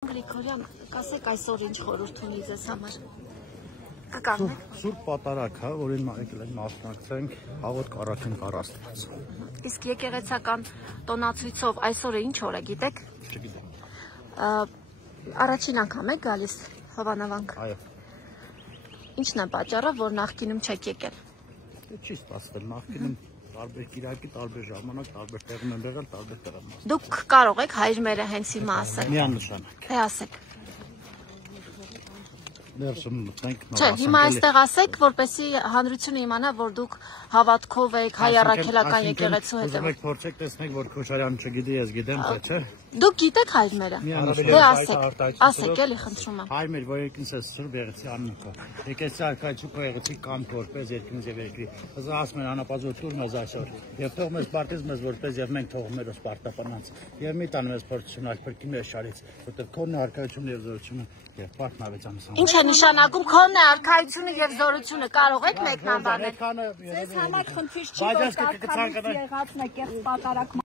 Գրիգորյան, կասեք այսօր ինչ խորհուրդ ունի ձեզ համար։ Կկանեք։ Սուրբ պատարագ է, որին եկել ենք մասնակցենք, աղոթք առաքենք առ Աստված։ Իսկ եկեղեցական տոնացույցով այսօրը ինչ օր է, գիտեք։ Չգիտեմ։ Առաջին անգամ եք գալիս Հովանավանք։ Այո։ Ինչն է պատճառը, որ նախկինում չեք եկել։ Չի ստացվել, նախկինում տարբեր կիրակի, տարբեր ժամանակ, տարբեր տեղում եմ եղել, տարբեր տեղում։ Դուք կարող եք հայրմերը հենց հիմա ասել։ Միանշանակ։ Թե ասեք։ Ներսում մտնենք նոր Չէ, հիմա այստեղ ասեք, որպեսզի հանրությունը իմանա, որ դուք հավատքով եք հայ առաքելական եկեղեցու հետևում։ Ուզում եք փորձեք տեսնեք, որ Քոշարյանը չգիտի, ես գիտեմ, թե չէ։ Դուք գիտեք հայրմերը։ Դե ասեք, էլի խնդրում եմ։ Հայրմեր, որ եկինս է սուրբ եղեցի անունքով։ Եկեցի արքայություն քո եղեցի կամ որպես երկինս եւ երկրի։ Հզա ասում են անապազություն մեզ այսօր։ Եվ թող մեզ պարտեզ մեզ որպես եւ մենք թող մեր սպարտապանած։ Եվ մի տան մեզ փորձություն այս փրկի մեր շարից, որտեղ քոնն արքայությունը եւ զորությունը եւ պարտնավեցամսան։ Ինչ է նշանակում քոնն արքայությունը եւ զորությունը, կարող եք մեկնաբանել։ Ձեզ համար խնդիր չի, որ կարգավիճ եղածն է կեղծ պատարագ